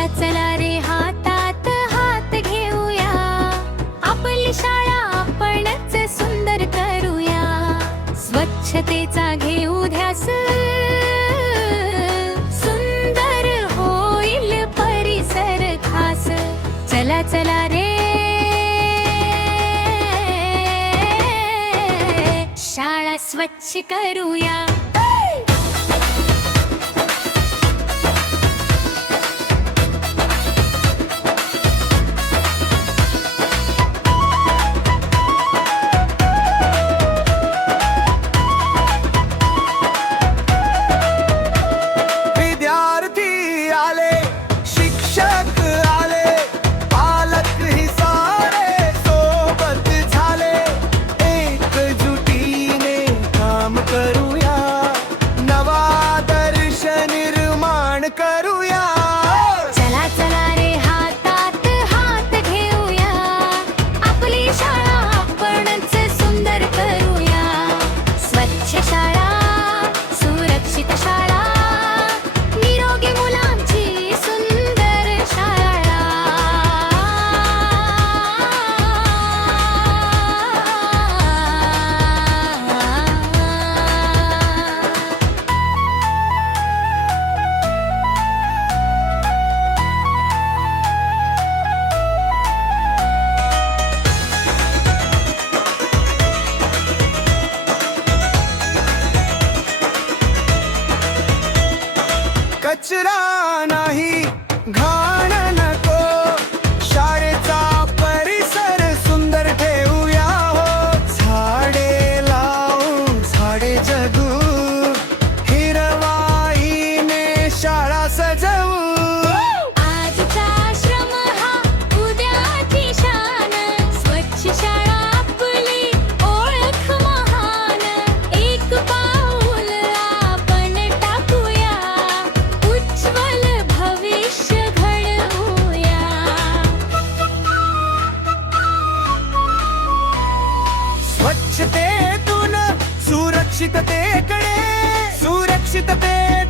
चला चला रे हातात हात घेऊया, आपली शाळा आपणच सुंदर करूया, स्वच्छतेचा घेऊ ध्यास, सुंदर होईल परिसर खास. चला चला रे शाळा स्वच्छ करूया. करूया. चला चला रे हातात हात घेऊया, आपली शाळा आपणच सुंदर करूया, स्वच्छ शाळा सुरक्षित शाळा, निरोगी मुलांची सुंदर शाळा. कचरा नाही, घाण नको, शाळेचा परिसर सुंदर ठेवूया हो. झाडे लावून झाडे जगू, हिरवाईने शाळा सजवू. आजचा श्रम हा उद्याची शान, स्वच्छ शाळा आपली ओळख महान, एक पाऊल आपण टाकूया, उज्ज्वल भविष्य घडवूया. स्वच्छतेतून सुरक्षिततेकडे, सुरक्षिततेतून